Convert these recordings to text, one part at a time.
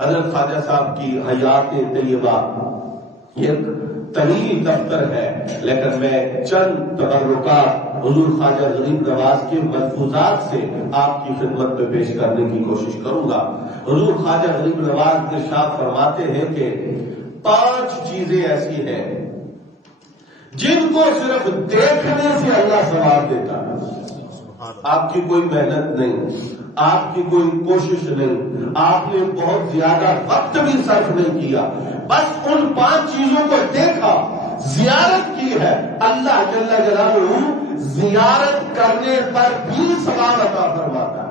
حضرت خواجہ صاحب کی حیات طیبہ ایک طویل دفتر ہے، لیکن میں چند تبرکات حضور خواجہ غریب نواز کے ملفوظات سے آپ کی خدمت میں پیش کرنے کی کوشش کروں گا۔ حضور خواجہ غریب نواز ارشاد فرماتے ہیں کہ 5 چیزیں ایسی ہیں جن کو صرف دیکھنے سے اللہ ثواب دیتا ہے۔ آپ کی کوئی محنت نہیں، آپ کی کوئی کوشش نہیں، آپ نے بہت زیادہ وقت بھی صرف نہیں کیا، بس ان 5 چیزوں کو دیکھا، زیارت کی ہے، اللہ جل جلالہ زیارت کرنے پر بھی ثواب عطا فرماتا ہے،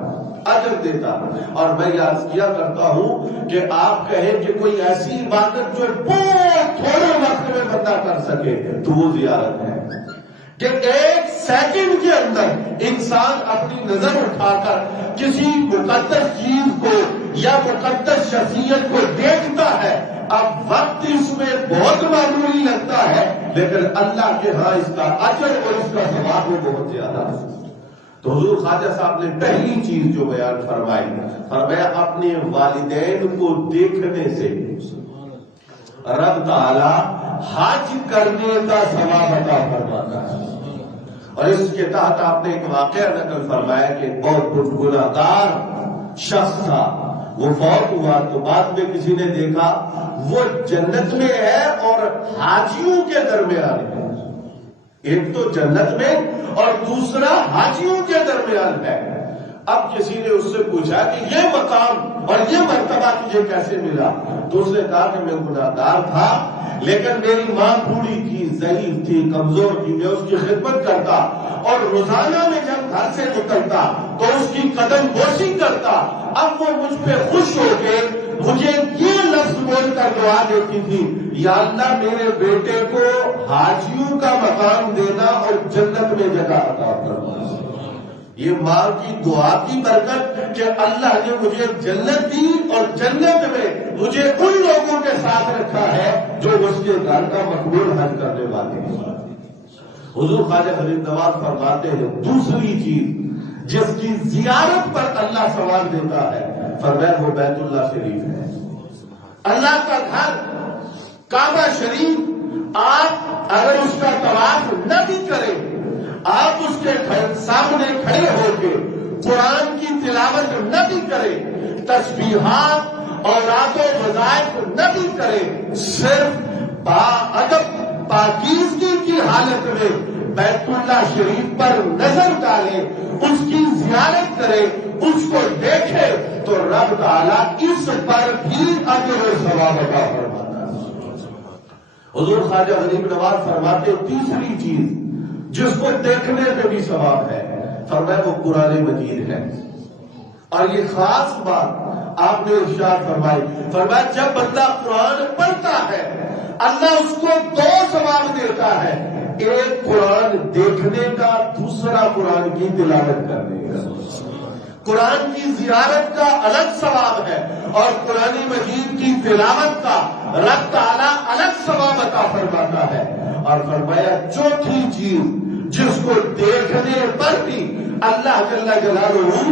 اجر دیتا ہے۔ اور میں یاد کیا کرتا ہوں کہ آپ کہیں کہ کوئی ایسی عبادت جو بہت تھوڑے وقت میں بندہ کر سکے تو وہ زیارت ہے، کہ 1 سیکنڈ کے اندر انسان اپنی نظر اٹھا کر کسی مقدس چیز کو یا مقدس شخصیت کو دیکھتا ہے۔ اب وقت اس میں بہت معمولی لگتا ہے، لیکن اللہ کے ہاں اس کا اجر اور اس کا ثواب بہت زیادہ ہے۔ تو حضور خواجہ صاحب نے پہلی چیز جو بیان فرمایا اپنے والدین کو دیکھنے سے رب تعالی حج کرنے کا ثواب عطا فرماتا ہے۔ اور اس کے تحت آپ نے ایک واقعہ نقل فرمایا کہ بہت گناہگار شخص تھا، وہ فوت ہوا تو بعد میں کسی نے دیکھا وہ جنت میں ہے اور حاجیوں کے درمیان ہے، ایک تو جنت میں اور دوسرا حاجیوں کے درمیان ہے۔ اب کسی نے اس سے پوچھا کہ یہ مقام اور یہ مرتبہ تجھے کیسے ملا؟ تو اس نے کہا کہ میں گناہگار تھا، لیکن میری ماں بوڑھی تھی، ضعیف تھی، کمزور تھی، میں اس کی خدمت کرتا اور روزانہ میں جب گھر سے نکلتا تو اس کی قدم بوسی کرتا۔ اب وہ مجھ پہ خوش ہو کے مجھے یہ لفظ بول کر دعا دیتی تھی، یا اللہ میرے بیٹے کو حاجیوں کا مقام دینا اور جنت میں جگہ عطا کرنا۔ یہ ماں کی دعا کی برکت کہ اللہ نے مجھے جنت دی اور جنت میں مجھے ان لوگوں کے ساتھ رکھا ہے جو اس کے گھر کا مقبول حج کرنے والے ہیں۔ حضور خواجہ غریب نواز فرماتے ہیں دوسری چیز جس کی زیارت پر اللہ ثواب دیتا ہے، فرمایا وہ بیت اللہ شریف ہے، اللہ کا گھر کعبہ شریف۔ آپ اگر اس کا طواف نہ بھی کریں، آپ اس کے سامنے کھڑے ہو کے قرآن کی تلاوت نہ بھی کریں، تسبیحات اور و وظائف نہ بھی کریں، صرف باادب پاکیزگی کی حالت میں بیت اللہ شریف پر نظر ڈالیں، اس کی زیارت کریں، اس کو دیکھیں، تو رب تعالیٰ اس پر بھی اجر و ثواب عطا فرماتا ہے۔ حضور خواجہ غریب نواز فرماتے تیسری چیز جس کو دیکھنے پہ بھی ثواب ہے، فرمایا وہ قرآن مجید ہے۔ اور یہ خاص بات آپ نے ارشاد فرمایا جب بندہ قرآن پڑھتا ہے اللہ اس کو 2 ثواب دیتا ہے، ایک قرآن دیکھنے کا، دوسرا قرآن کی تلاوت کرنے کا۔ قرآن کی زیارت کا الگ ثواب ہے اور قرآن مجید کی تلاوت کا رب تعالیٰ الگ ثواب عطا فرماتا ہے۔ اور فرمایا چوتھی چیز جس کو دیکھنے پر بھی اللہ جل جلالہ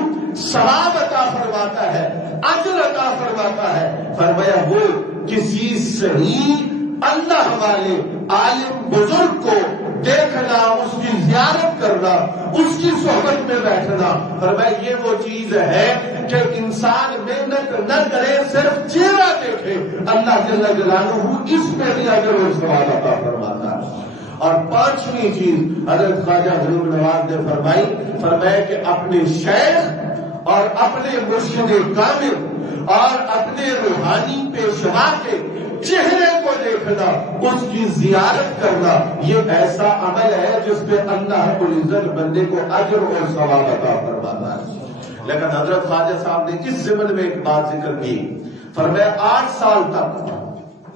ثواب عطا فرماتا ہے، اجر عطا فرماتا ہے، فرمایا وہ کسی صحیح اللہ والے عالم بزرگ کو دیکھنا، اس کی زیارت کرنا، اس کی صحبت میں بیٹھنا۔ فرمایا یہ وہ چیز ہے کہ انسان محنت نہ کرے، صرف چہرہ دیکھے، اللہ جل جلالہ اس میں بھی اجر و ثواب عطا فرماتا ہے۔ اور 5ویں چیز حضرت خواجہ غریب نواز نے فرمایا کہ اپنے شیخ اور اپنے مرشد کامل اور اپنے روحانی پیشوا کے چہرے کو دیکھنا، اس کی زیارت کرنا، یہ ایسا عمل ہے جس پہ اللہ رب العزت بندے کو اجر اور ثواب عطا فرماتا ہے۔ لیکن حضرت خواجہ صاحب نے اس ضمن میں ایک بات ذکر کی، فرمایا 8 سال تک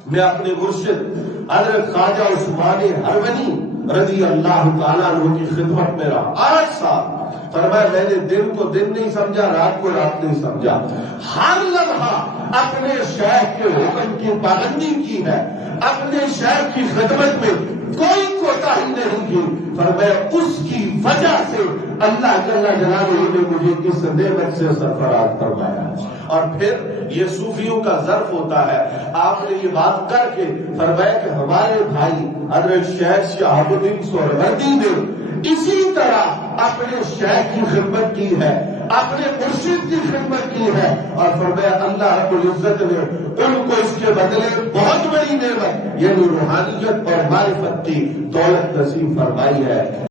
میں اپنے مرشد حضرت خواجہ عثمان ہرونی رضی اللہ تعالیٰ عنہ کی خدمت میں رہا 8 سال۔ فرمایا میں نے دن کو دن نہیں سمجھا، رات کو رات نہیں سمجھا، ہر لمحہ اپنے شیخ کے حکم کی پابندی کی ہے، اپنے شیخ کی خدمت میں کوئی کوتاہی نہیں کی، فرمایا اس کی وجہ سے اللہ جل جلالہ نے مجھے اس نعمت سے سرفراز فرمایا۔ اور پھر یہ صوفیوں کا ظرف ہوتا ہے، آپ نے یہ بات کر کے فرمایا کہ ہمارے بھائی حضرت شیخ شہاب الدین سہروردی نے اسی طرح اپنے شیخ کی خدمت کی ہے، اپنے مرشد کی خدمت کی ہے، اور فرمایا اللہ رب العزت نے ان کو اس کے بدلے بہت بڑی نعمت یعنی روحانیت اور معرفت کی دولت نصیب فرمائی ہے۔